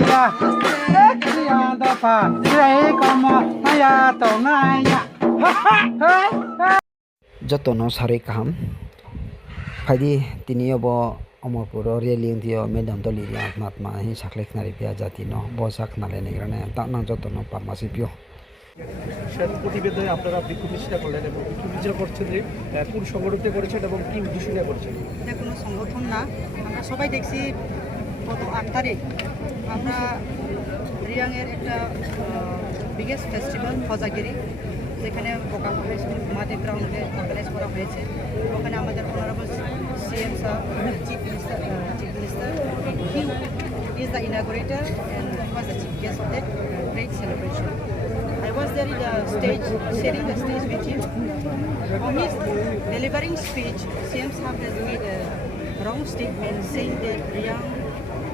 ya ya da pa sei como ya to na ya jotono sari kaham phadi tini obo Omorpur rally dio medam doli ya matma hi saklek nari pia jati no bosak nale negrane ta nang jotono parmasi pio প্রতিবেদনে আপনারা বিক্ষোভ মিছিল করলেন এবং বিক্ষোভ মিছিল করছেন যে কোন সংগঠনতে করেছেন এবং কি উদ্দেশ্য নিয়ে করেছেন? এটা কোনো সংগঠন না, আমরা সবাই দেখছি গত 8 তারিখ আমরা রিয়াংয়ের একটা বিগেস্ট ফেস্টিভ্যাল হজাগিরি যেখানে বোকাম মাদের গ্রাউন্ডে অর্গানাইজ করা হয়েছে। ওখানে আমাদের honourable CM sir chief minister he is the inaugurator and was the chief guest of that great celebration. I was there in the stage, sharing the stage with him. On his delivering speech, CM Saab has made a wrong statement saying that Riyang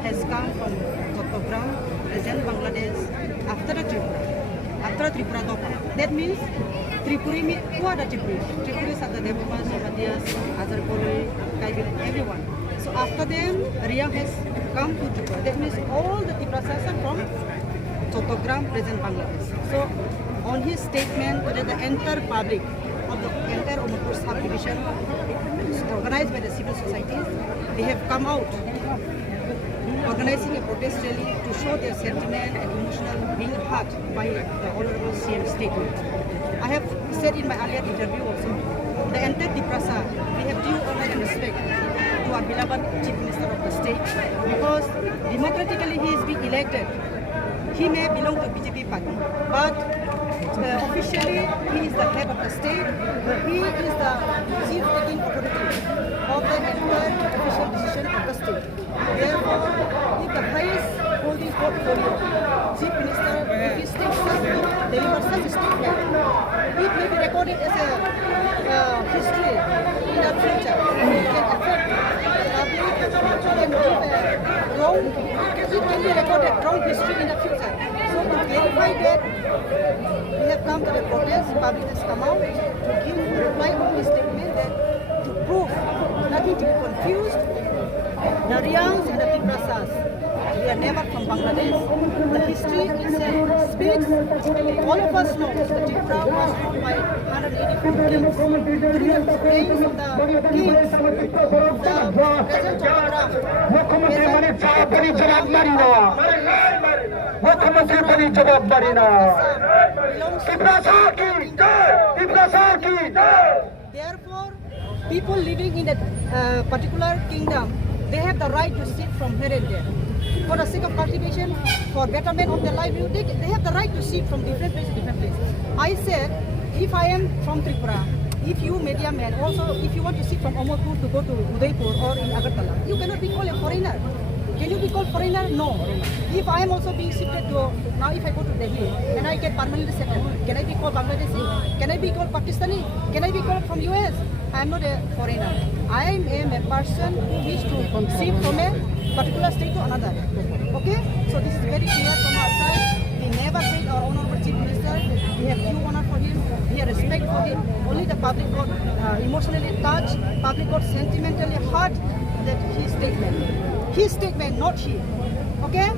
has come from Chattogram, present Bangladesh, after the Tripura Topa. That means Tripuri means who are the Tripuris? Tripuris are the Devamas, Samadhyas, Azarpuri, Kaibil, everyone. So after them, Riyang has come to Tripura. That means all the Triprasas are from Chattogram, present Bangladesh. So, on his statement, the entire public of the entire Omorpur subdivision, organized by the civil societies, they have come out, organizing a protest rally to show their sentiment and emotional being hurt by the Honorable CM statement. I have said in my earlier interview also, the entire Triprasa, we have due honor and respect to our beloved Chief Minister of the state, because democratically he is being elected. He may belong to BJP party, but officially he is the head of the state. He is the chief taking authority of the entire official decision of the state. Therefore, if the highest holding portfolio, chief minister, if he states such, delivers such a statement, it may be recorded as a history in the future. It can affect can give a wrong, it can be recorded wrong history in the future. So to clarify that, we have come to the protest, public has come out to give a reply on this statement that to prove nothing to be confused, the Riyangs and the Triprasas, we are never from Bangladesh. The history itself speaks. All of us know that Tripura was ruled by 184 kings. During the reigns of the kings, the present Chattogram, therefore, people living in that particular kingdom, they have the right to sit from here and there. For the sake of cultivation, for betterment of their livelihood, they have the right to sit from different place to different place. I said, if I am from Tripura, if you media man, also if you want to sit from Omorpur to go to Udaipur or in Agartala, you cannot be called a foreigner. Can you be called foreigner? No. If I am also being shifted to, now if I go to Delhi and I get permanently settled, can I be called Bangladeshi? Can I be called Pakistani? Can I be called from US? I am not a foreigner. I am a person who wishes to shift from a particular state to another. Okay? So this is very clear from our side. We never hate our honorable chief minister. We have due honor for him. We have respect for him. Only the public got emotionally touched. Public got sentimentally hurt that his statement, not he. Okay?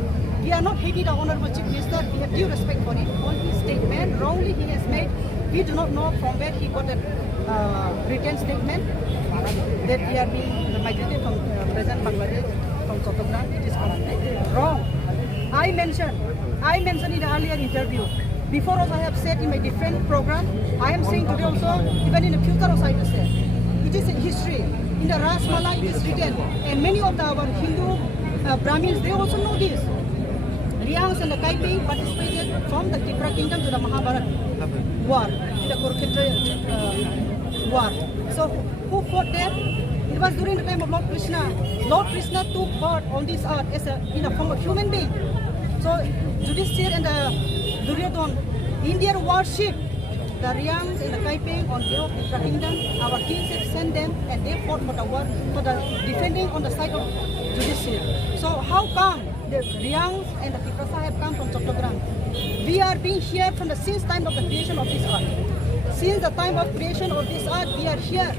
We are not hating our honorable chief minister. We have due respect for him. On his statement, wrongly he has made. We do not know from where he got a written statement that we are being migrated from present Bangladesh, from Chattogram. It is completely wrong. I mentioned in the earlier interview. Before also I have said in my different program. I am saying today also, even in the future also I will say. It is a history. In the Rasmala it is written, and many of our Hindu Brahmins, they also know this. Riyangs and the Kaiping participated from the Tripura kingdom to the Mahabharata war, the Kurukshetra war. So who fought there? It was during the time of Lord Krishna. Lord Krishna took part on this earth as in the form of human being. So Yudhishthira and the Duryodhan, in their worship, the Riyangs and the Kaiping on behalf of the kingdom, our kings have sent them and they fought for the war, for the defending on the side of Yudhishthira. So how come the Riyangs and the Triprasa have come from Chattogram? We are being here from the since time of the creation of this earth. Since the time of creation of this earth, we are here.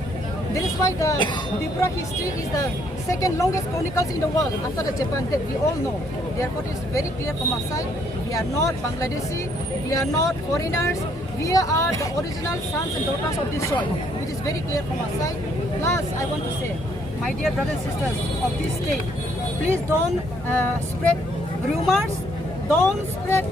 That is why the Tripura history is the second longest chronicles in the world after the Japan that we all know. Therefore, it is very clear from our side, we are not Bangladeshi, we are not foreigners, we are the original sons and daughters of this soil, which is very clear from our side. Plus, I want to say, my dear brothers and sisters of this state, please don't spread rumors, don't spread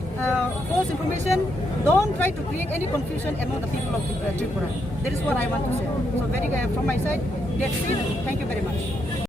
false information, don't try to create any confusion among the people of Tripura. That is what I want to say. So very from my side, that's it. Thank you very much.